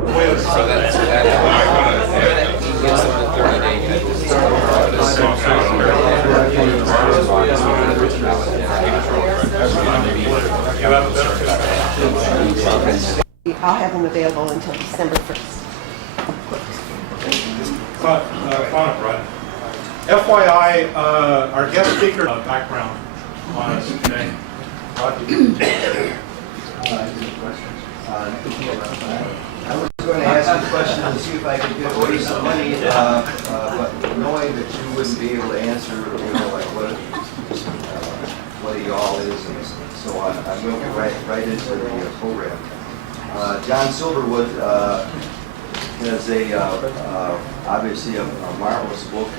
He gives them the 30-day I'll have them available until December 1st. FYI, our guest speaker background on us today. I was going to ask you a question and see if I could give away some money, but knowing that you wouldn't be able to answer, like what a y'all is, and so on, I'm going to go right into the program. John Silverwood has obviously a marvelous book,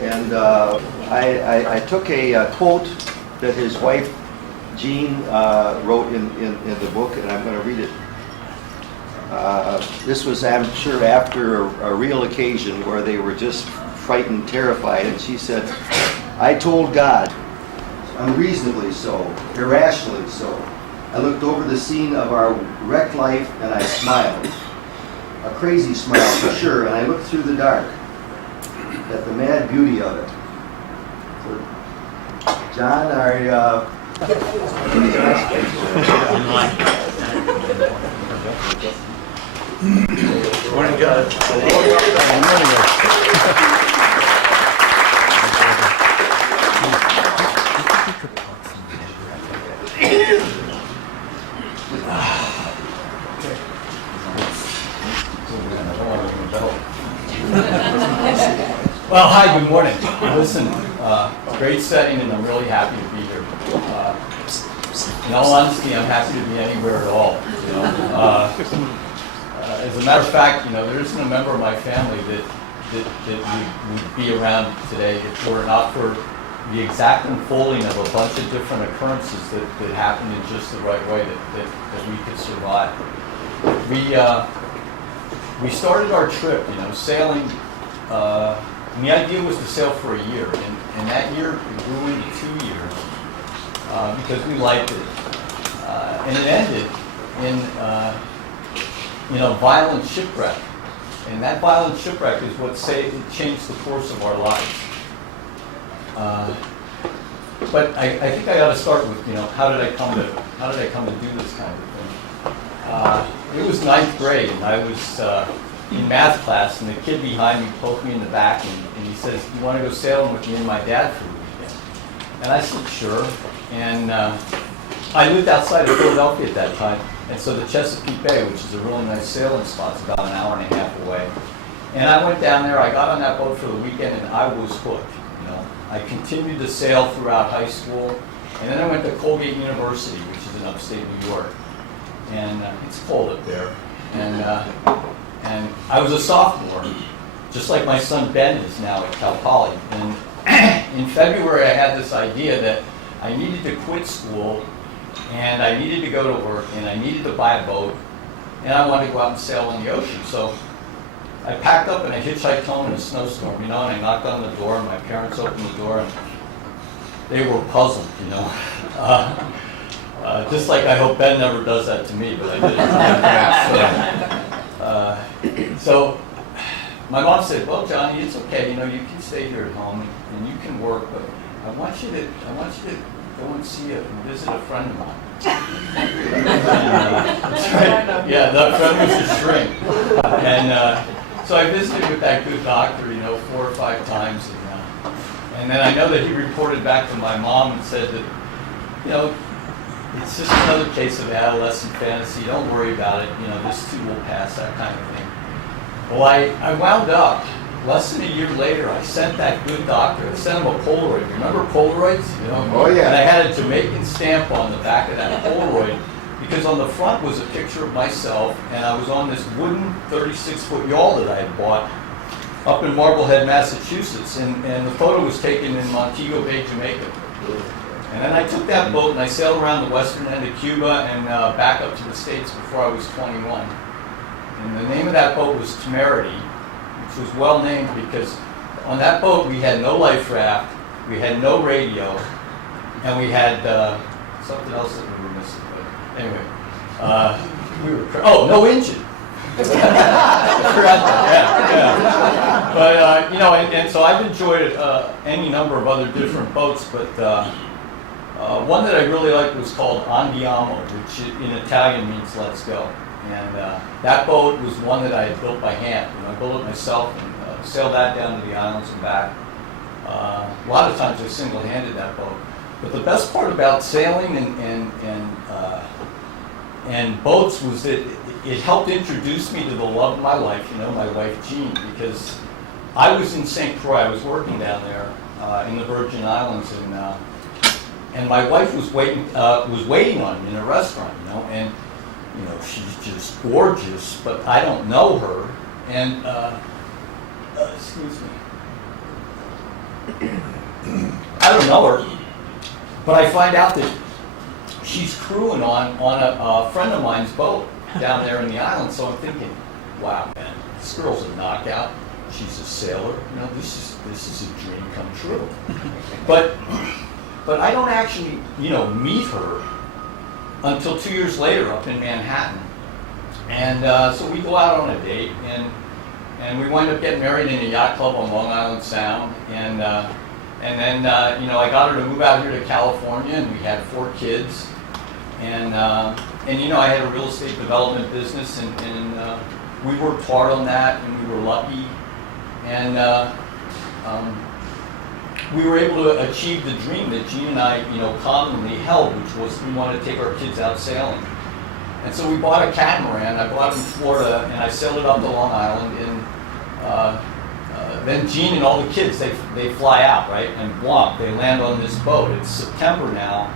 and I took a quote that his wife Jean wrote in the book, and I'm going to read it. This was, I'm sure, after a real occasion where they were just frightened, terrified, and she said, "I told God, unreasonably so, irrationally so. I looked over the scene of our wrecked life and I smiled. A crazy smile for sure, and I looked through the dark at the mad beauty of it." So, John, Morning, John. Good morning. Well, hi, good morning. Listen, great setting, and I'm really happy to be here. In all honesty, I'm happy to be anywhere at all. As a matter of fact, there isn't a member of my family that would be around today if it were not for the exact unfolding of a bunch of different occurrences that happened in just the right way that we could survive. We started our trip, sailing. And the idea was to sail for a year, and that year grew into 2 years because we liked it. And it ended in a violent shipwreck. And that violent shipwreck is what changed the course of our lives. But I think I ought to start with, how did I come to do this kind of thing? It was 9th grade, and I was in math class, and the kid behind me poked me in the back, and he says, "You want to go sailing with me and my dad for the weekend?" And I said, "Sure." And I lived outside of Philadelphia at that time, and so the Chesapeake Bay, which is a really nice sailing spot, is about an hour and a half away. And I went down there, I got on that boat for the weekend, and I was hooked. I continued to sail throughout high school, and then I went to Colgate University, which is in upstate New York. And it's cold up there. And I was a sophomore, just like my son Ben is now at Cal Poly. And in February, I had this idea that I needed to quit school, and I needed to go to work, and I needed to buy a boat, and I wanted to go out and sail on the ocean. So I packed up and I hitchhiked home in a snowstorm, and I knocked on the door, and my parents opened the door, and they were puzzled, just like I hope Ben never does that to me, but I did it to my parents. So my mom said, "Well, Johnny, it's okay. You can stay here at home and you can work, but I want you to go and visit a friend of mine." That's right. Yeah, that friend was a shrink. And so I visited with that good doctor, 4 or 5 times, and then I know that he reported back to my mom and said that, it's just another case of adolescent fantasy. Don't worry about it. This too will pass, that kind of thing. Well, I wound up, less than a year later, I sent that good doctor, I sent him a Polaroid. Remember Polaroids? Oh, yeah. And I had a Jamaican stamp on the back of that Polaroid because on the front was a picture of myself, and I was on this wooden 36-foot yawl that I had bought up in Marblehead, Massachusetts, and the photo was taken in Montego Bay, Jamaica. And then I took that boat and I sailed around the western end of Cuba and back up to the States before I was 21. And the name of that boat was Temerity, which was well named because on that boat we had no life raft, we had no radio, and we had something else that we were missing. But anyway, no engine. forgot that. Yeah. But you know, and so I've enjoyed any number of other different boats, but one that I really liked was called Andiamo, which in Italian means "let's go." And that boat was one that I had built by hand. You know, I built it myself and sailed that down to the islands and back. A lot of times I single-handed that boat. But the best part about sailing and boats was that it helped introduce me to the love of my life, you know, my wife Jean, because I was in St. Croix. I was working down there in the Virgin Islands, and my wife was waiting on me in a restaurant, you know, and you know, she's just gorgeous, but I don't know her, and excuse me, I don't know her, but I find out that she's crewing on a friend of mine's boat down there in the island. So I'm thinking, wow, man, this girl's a knockout. She's a sailor. You know, this is a dream come true. But I don't actually, you know, meet her until 2 years later up in Manhattan. And so we go out on a date, and we wind up getting married in a yacht club on Long Island Sound. And then, you know, I got her to move out here to California, and we had 4 kids. And you know, I had a real estate development business, and we worked hard on that, and we were lucky. And we were able to achieve the dream that Jean and I, you know, commonly held, which was we wanted to take our kids out sailing. And so we bought a catamaran. I bought it in Florida, and I sailed it up to Long Island. And then Jean and all the kids, they fly out, right? And whomp, they land on this boat. It's September now.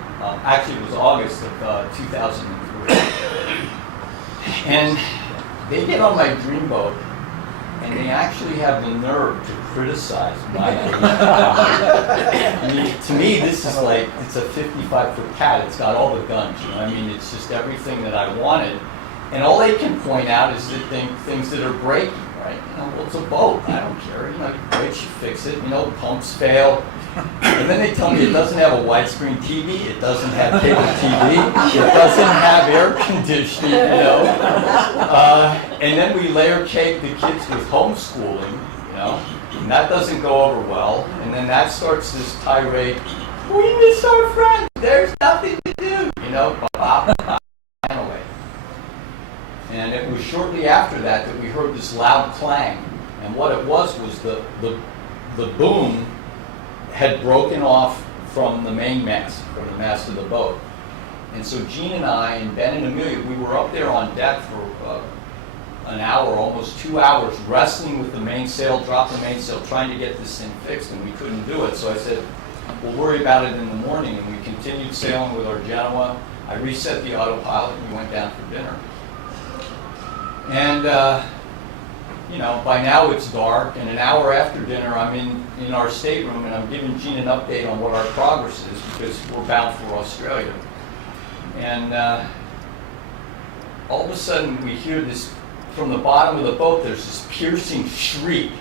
Actually, it was August of 2003. And they get on my dreamboat, and they actually have the nerve to criticize my idea. I mean, to me, this is like, it's a 55-foot cat. It's got all the guns, you know? I mean, it's just everything that I wanted. And all they can point out is that things that are breaking, right? You know, well, it's a boat. I don't care. You know, it breaks, you fix it. You know, pumps fail. And then they tell me it doesn't have a widescreen TV, it doesn't have cable TV, it doesn't have air conditioning, you know. And then we layer cake the kids with homeschooling, you know, and that doesn't go over well. And then that starts this tirade, we miss our friends, there's nothing to do, you know, away. And it was shortly after that we heard this loud clang. And what it was the boom had broken off from the main mast, from the mast of the boat. And so Jean and I and Ben and Amelia, we were up there on deck for an hour, almost 2 hours, wrestling with the mainsail, drop the mainsail, trying to get this thing fixed, and we couldn't do it. So I said, we'll worry about it in the morning, and we continued sailing with our Genoa. I reset the autopilot, and we went down for dinner. And you know, by now it's dark, and an hour after dinner, I'm in our stateroom, and I'm giving Jean an update on what our progress is, because we're bound for Australia. And all of a sudden, we hear this, from the bottom of the boat, there's this piercing shriek,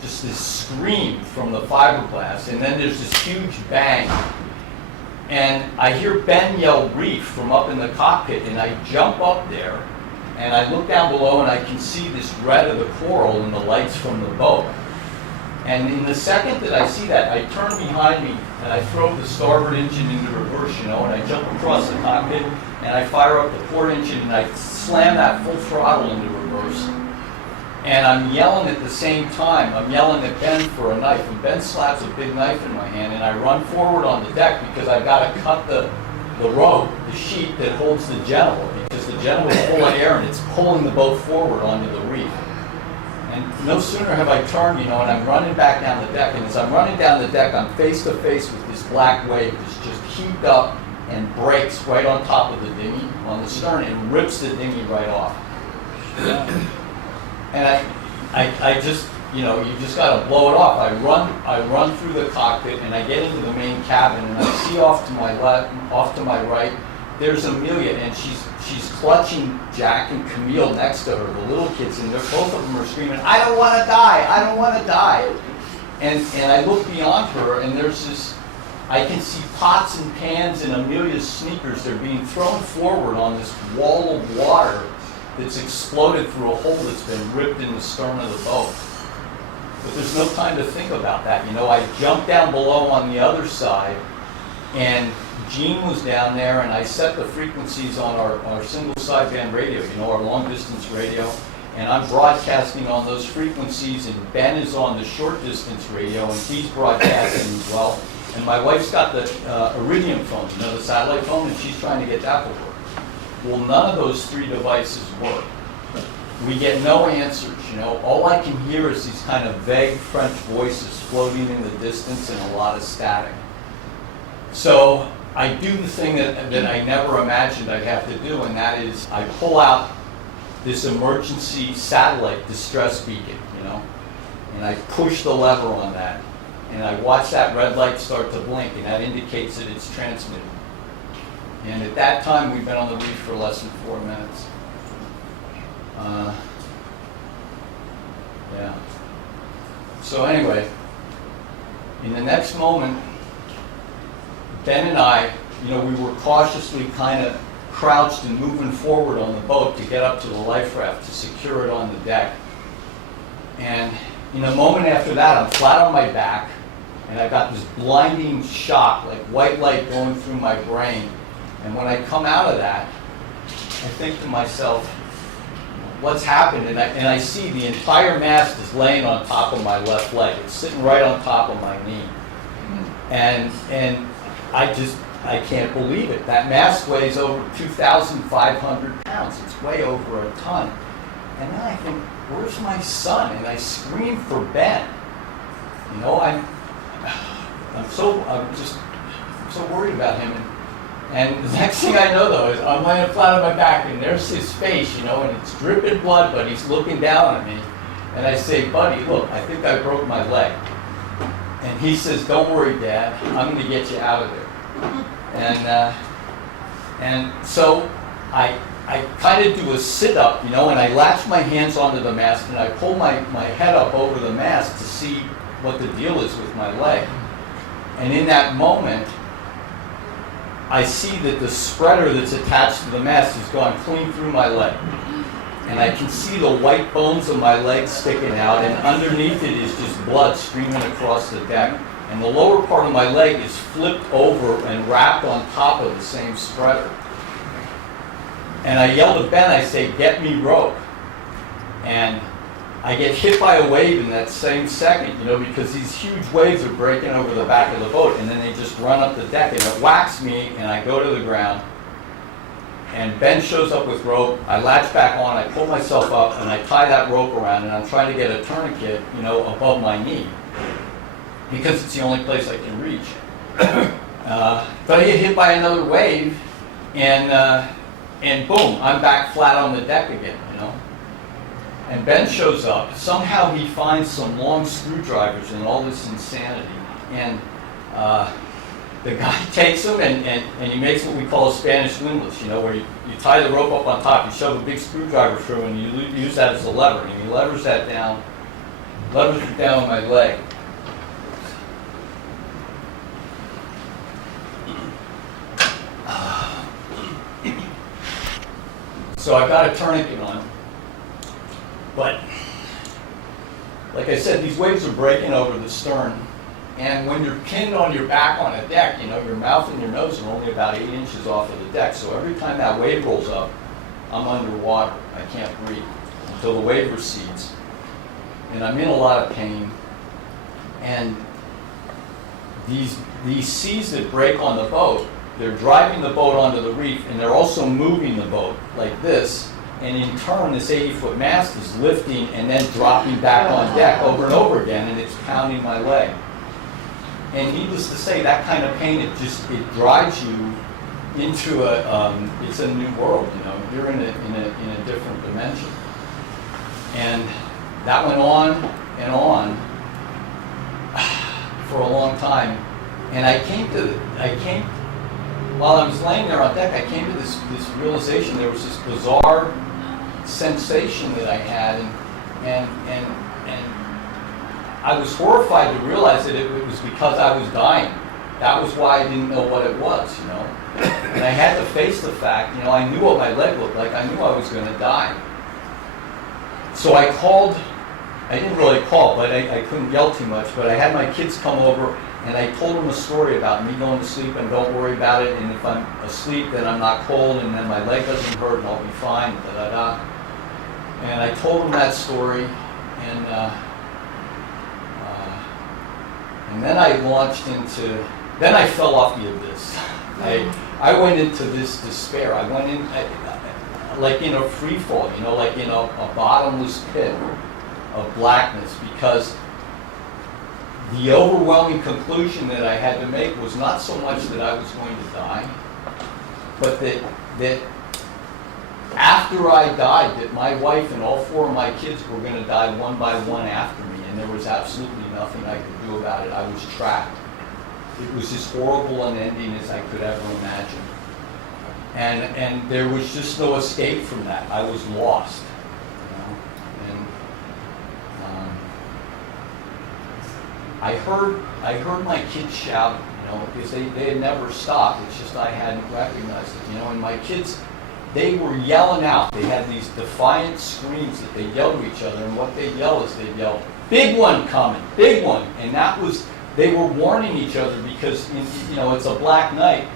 just this scream from the fiberglass, and then there's this huge bang. And I hear Ben yell reef from up in the cockpit, and I jump up there, and I look down below, and I can see this red of the coral in the lights from the boat. And in the second that I see that, I turn behind me, and I throw the starboard engine into reverse, you know, and I jump across the cockpit, and I fire up the port engine, and I slam that full throttle into reverse. And I'm yelling at the same time. I'm yelling at Ben for a knife, and Ben slaps a big knife in my hand, and I run forward on the deck because I've got to cut the rope, the sheet that holds the Genoa, because the Genoa is full of air and it's pulling the boat forward onto the reef. And no sooner have I turned, you know, and I'm running back down the deck, and as I'm running down the deck, I'm face to face with this black wave that's just heaved up and breaks right on top of the dinghy on the stern and rips the dinghy right off. And I just, you know, you just got to blow it off. I run through the cockpit, and I get into the main cabin, and I see off to my left, off to my right, there's Amelia, and she's clutching Jack and Camille next to her, the little kids, and both of them are screaming, I don't want to die, I don't want to die. And I look beyond her, and there's this, I can see pots and pans in Amelia's sneakers. They're being thrown forward on this wall of water, that's exploded through a hole that's been ripped in the stern of the boat. But there's no time to think about that. You know, I jumped down below on the other side, and Gene was down there, and I set the frequencies on our single sideband radio, you know, our long distance radio, and I'm broadcasting on those frequencies, and Ben is on the short distance radio, and he's broadcasting as well. And my wife's got the Iridium phone, you know, the satellite phone, and she's trying to get that to work. Well, none of those three devices work. We get no answers, you know. All I can hear is these kind of vague French voices floating in the distance and a lot of static. So I do the thing that I never imagined I'd have to do, and that is I pull out this emergency satellite distress beacon, you know, and I push the lever on that, and I watch that red light start to blink, and that indicates that it's transmitting. And at that time, we've been on the reef for less than 4 minutes. Yeah. So anyway, in the next moment, Ben and I, you know, we were cautiously kind of crouched and moving forward on the boat to get up to the life raft to secure it on the deck. And in a moment after that, I'm flat on my back, and I got this blinding shock, like white light going through my brain. And when I come out of that, I think to myself, what's happened? And I see the entire mast is laying on top of my left leg. It's sitting right on top of my knee. And I can't believe it. That mast weighs over 2,500 pounds. It's way over a ton. And then I think, where's my son? And I scream for Ben. You know, I'm so worried about him. And the next thing I know, though, is I'm laying flat on my back, and there's his face, you know, and it's dripping blood, but he's looking down at me. And I say, buddy, look, I think I broke my leg. And he says, don't worry, Dad, I'm going to get you out of there. And so I kind of do a sit-up, you know, and I latch my hands onto the mast, and I pull my head up over the mast to see what the deal is with my leg. And in that moment, I see that the spreader that's attached to the mast has gone clean through my leg. And I can see the white bones of my leg sticking out, and underneath it is just blood streaming across the deck. And the lower part of my leg is flipped over and wrapped on top of the same spreader. And I yell to Ben, I say, get me rope. And I get hit by a wave in that same second, you know, because these huge waves are breaking over the back of the boat, and then they just run up the deck, and it whacks me, and I go to the ground. And Ben shows up with rope. I latch back on, I pull myself up, and I tie that rope around, and I'm trying to get a tourniquet, you know, above my knee, because it's the only place I can reach. But I get hit by another wave, and boom, I'm back flat on the deck again, you know. And Ben shows up. Somehow he finds some long screwdrivers and all this insanity. And the guy takes them and he makes what we call a Spanish windlass, you know, where you tie the rope up on top, you shove a big screwdriver through, and you use that as a lever. And he levers it down my leg. So I've got a tourniquet on. But, like I said, these waves are breaking over the stern, and when you're pinned on your back on a deck, you know, your mouth and your nose are only about 8 inches off of the deck, so every time that wave rolls up, I'm underwater. I can't breathe until the wave recedes. And I'm in a lot of pain, and these seas that break on the boat, they're driving the boat onto the reef, and they're also moving the boat like this. And in turn, this 80-foot mast is lifting and then dropping back on deck over and over again, and it's pounding my leg. And needless to say, that kind of pain, it drives you into it's a new world, you know. You're in a different dimension. And that went on and on for a long time. And while I was laying there on deck, I came to this realization. There was this bizarre sensation that I had, and I was horrified to realize that it was because I was dying. that was why I didn't know what it was, you know. And I had to face the fact, you know, I knew what my leg looked like. I knew I was going to die. So I called, I didn't really call, but I couldn't yell too much, but I had my kids come over and I told them a story about me going to sleep and don't worry about it, and if I'm asleep then I'm not cold and then my leg doesn't hurt and I'll be fine, da-da-da. And I told them that story, and then I launched into, then I fell off the abyss. I went into this despair. I went in like in a free fall, you know, like in a bottomless pit of blackness, because the overwhelming conclusion that I had to make was not so much that I was going to die, but that after I died, that my wife and all 4 of my kids were going to die one by one after me, and there was absolutely nothing I could do about it. I was trapped. It was as horrible an ending as I could ever imagine. And there was just no escape from that. I was lost. You know? And I heard my kids shout, you know, because they had never stopped. It's just I hadn't recognized it, you know. And my kids, they were yelling out. They had these defiant screams that they yelled to each other. And what they yell is they yell, "Big one coming, big one!" And that was, they were warning each other because, you know, it's a black night.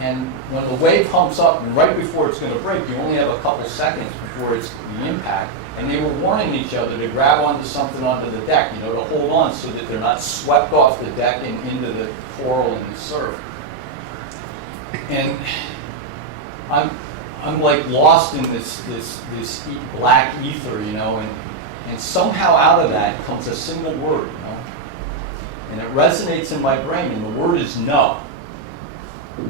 And when the wave humps up and right before it's going to break, you only have a couple seconds before it's the impact. And they were warning each other to grab onto something onto the deck, you know, to hold on so that they're not swept off the deck and into the coral and the surf. And I'm like lost in this black ether, you know, and somehow out of that comes a single word, you know, and it resonates in my brain, and the word is no.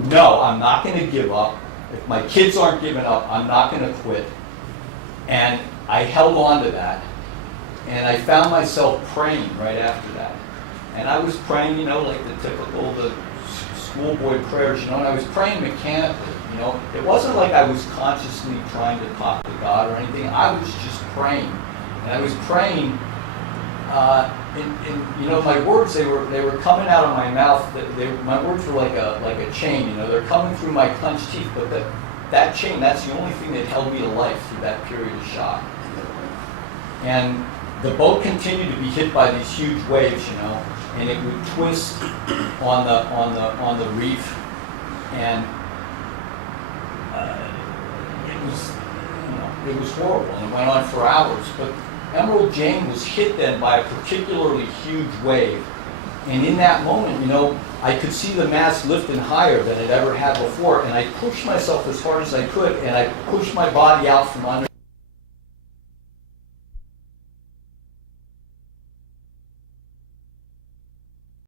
No, I'm not going to give up. If my kids aren't giving up, I'm not going to quit. And I held on to that, and I found myself praying right after that. And I was praying, you know, like the typical, the schoolboy prayers, you know, and I was praying mechanically, you know. It wasn't like I was consciously trying to talk to God or anything. I was just praying. And I was praying, and you know, my words, they were coming out of my mouth. My words were like a chain, you know. They're coming through my clenched teeth, but that chain, that's the only thing that held me to life through that period of shock. And the boat continued to be hit by these huge waves, you know, and it would twist on the reef, and it was horrible, and it went on for hours. But Emerald Jane was hit then by a particularly huge wave, and in that moment, you know, I could see the mast lifting higher than it ever had before, and I pushed myself as hard as I could, and I pushed my body out from under